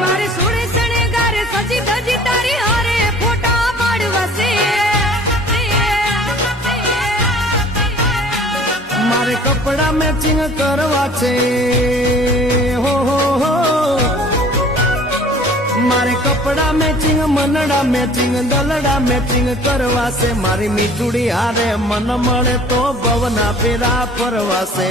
મારી સુણી શણગારે સજી ધજી તારી હારે ફોટા પાડવાશે મારે કપડા મેચિંગ કરવા છે હો હો હો મારે કપડા મેચિંગ મનડા મેચિંગ દલડા મેચિંગ કરવાશે મારી મીઠુડી હારે મન મળે તો ભવના પેરા ફરવાશે